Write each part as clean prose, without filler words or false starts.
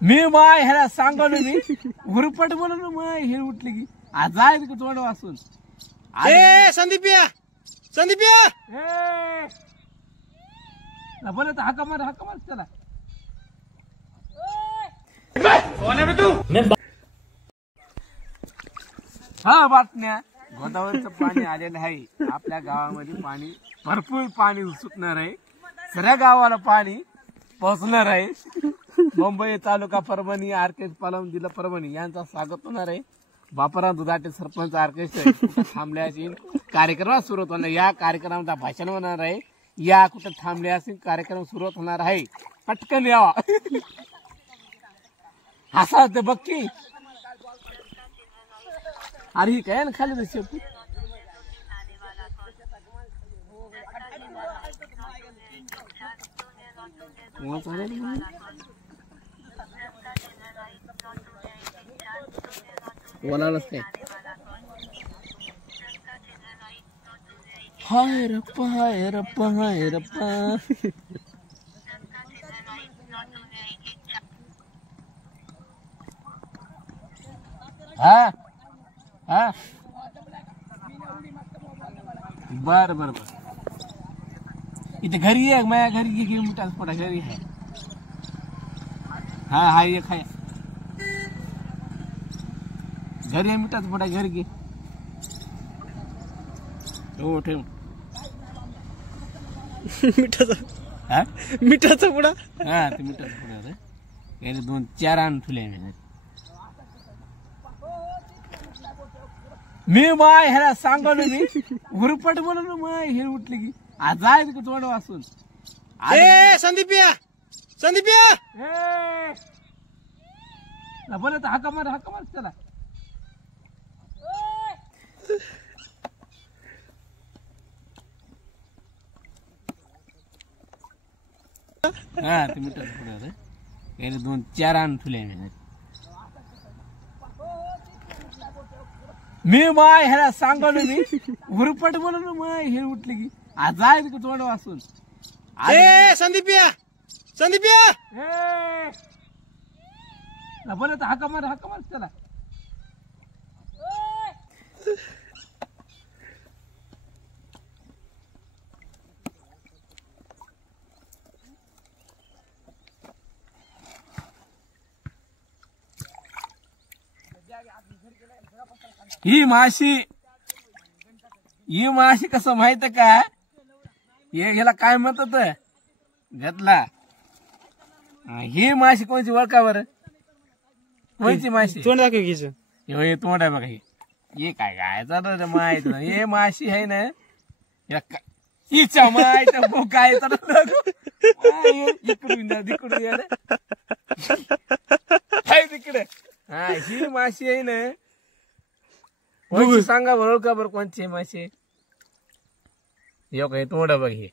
मी माय ह्याला सांगवलं मी उरपट म्हणून माय हे उठली की आज जाय तोंड वाचून संदीपिया बरं तर हाका मार त्याला हा बातम्या गोदावरीचं पाणी आलेलं आहे आपल्या गावामध्ये पाणी भरपूर पाणी सुटणार आहे सगळ्या गावाला पाणी पोहोचणार आहे मुंबई तालुका परभणी आर्केश पालम जिल्हा परभणी यांचा स्वागत होणार आहे बापराव दुधाटे सरपंच आर्केश थांबले असेल कार्यक्रम सुरुवात होणार या कार्यक्रमाचा भाषण होणार आहे या कुठं थांबले असेल कार्यक्रम सुरुवात होणार आहे पटकन यावा हसा ते बक्की अरे ही काय ना खाली दे बोलावलंच काय हाय रप्पा हाय रप्पा हाय रप्पा हा हा बर बर बर इथे घरी आहे माझ्या घरी घे मिठाच पडा घरी आहे हा हा एक आहे घरी आहे मिठाच पडा घरी घे हो ठेव मिठाचा पुडा हा ते मिठाचा पुडा रे 2-4 आण ठुले मी माय ह्याला सांगवलं मी उरपट म्हणून माय हे उठली की आज जाय तोंड वाचून संदीपिया बरं तर हाका मार त्याला हा ते मिठाचा पुडा रे 2-4 आण ठुले मी माय ह्याला सांगवलं मी उरपट म्हणून माय हे उठली की आज जाय तोंड वाचून संदीपिया बरं तर हाका मार त्याला ही माशी कसं माहित का ह्याला काय म्हणतात घेतला ही माशी कोणची ओळखा बरं कोणची माशी तोंड दाखव घ्यायचं हे तोंड आहे बघा हे काय काय चालू माहित नाही हे माशी आहे ना हिच्या माहित काय इकडून तिकडे हा ही माशी आहे ना कोणची सांगा बरोबर का बरं कोणची माशी हे काय तोंड बघ हे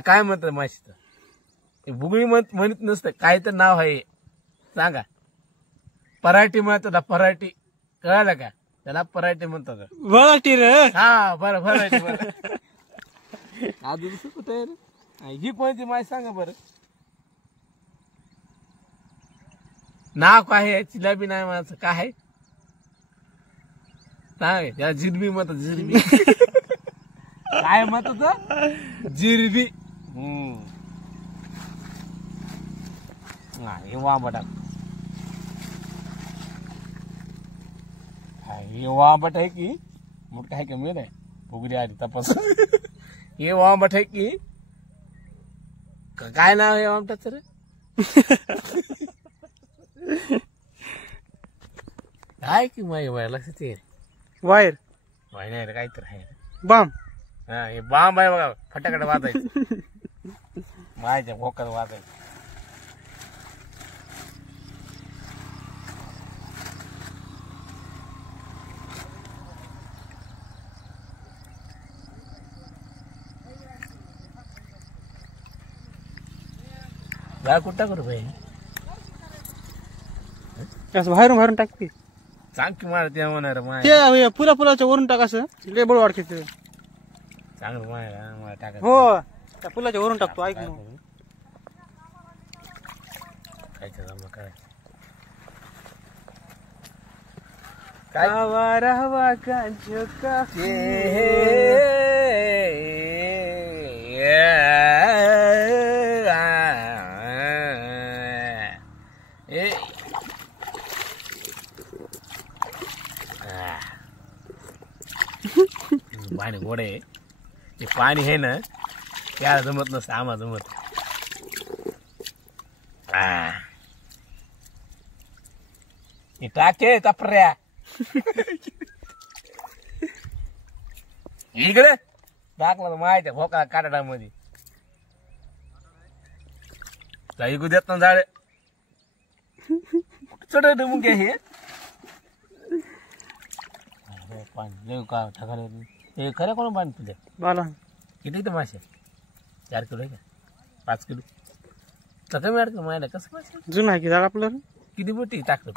काय म्हणतात माशीच बुगळी म्हणत नसतं काय तर नाव आहे सांगा पराठी म्हणतात पराठी कळालं का त्याला पराठी म्हणतात वराठी रे हा बरं भराठी दुसरं कुठे ही कोणती माशी सांगा बरं नाव काय आहे जिलेबी नाही म्हणायचं काय आहे सांग त्याला जिरबी म्हणतात जिरबी काय म्हणतात जिरबी हे वांबटा हे वांबट आहे की मोठं आहे का मिळत आहे फुगडी आधी तपास हे वांबट आहे की काय नाव आहे वांबटाचं रे काय की माय लक्षात ये वायर नाही रे काय तर आहे बाम हा हे बांब आहे बघा फटाकडे वाजायचं मायच्या भोकात वाजायचं कुठं करू भाई असं बाहेरून टाक की सांग की मला ते होणार माय ते पुलाच्या वरून टाक असं लय बळ वाटते चांगलं माय मला टाकायचं हो त्या पुलाच्या वरून टाकतो ऐक काय? आवारा हवा का झोका पाणी गोड आहे ते पाणी आहे ना त्याला जमत नसतं आम्हाला जमत टाके टपऱ्या इकडे टाकला माहिती भोका काटामध्ये ऐकू देत ना झाड चढ मग हे पाणी का ठकाल हे खरं कोण पाणी तुझ्या बाला किती तर मासे 4 किलो आहे का 5 किलो तर कमी अडकलं मायला कसं मासे जुना आहे की झाड आपलं किती बोटी टाकलं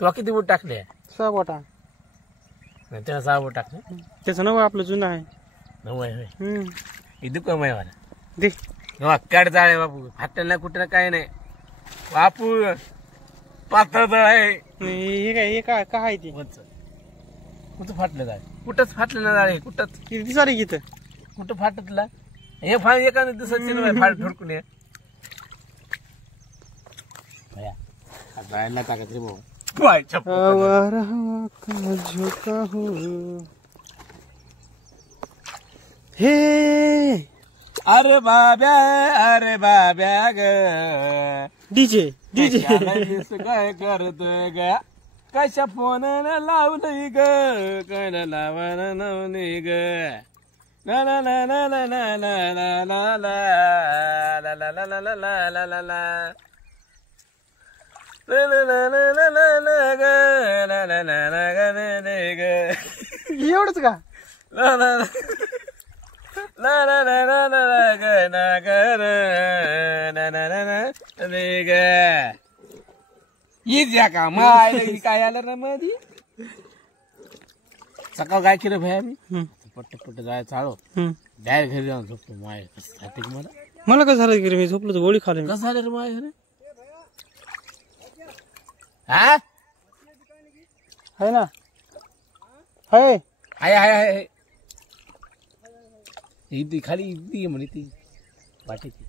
तुला किती बोट टाकले 6 बोटा त्याला 6 बोट टाकले त्याचं नाव आपलं जुनं आहे 9 आहे होय हम्म. हे दुकान आहे मला दे काढ जाळे बापू फाटलं नाही कुठं काय नाही बापू पातळ जाळ आहे हे काय काय आहे ते कुठं फाटलं जाळे कुठंच फाटलं ना जाळे कुठंच किती दिसारी गीत कुठं फाटतला हे फार एका दिवसाची फाट ठोडकून ये जायला टाकत रे भाऊ आवारा हवा का झोका हो हे अरे बाब्या ग डीजे डीजे काय करतोय ग कशा फोन लावलंय ग काय लावायला नवली ग ला ला ला ला ला ला ला ला ला ला ला ला ला ला ला ला ला ला एवढंच का का माय काय आलं ना मधी सकाळ काय केलं भाई आम्ही पट्ट जाय चालू डायरेक्ट घरी जाऊन झोपतो माय कसं मला काय झालं की मी झोपलो तर गोळी खाली कसं झालं रे माय घरी हा आहे ना आहे आहे इथे खाली इथे म्हणे ती वाटेची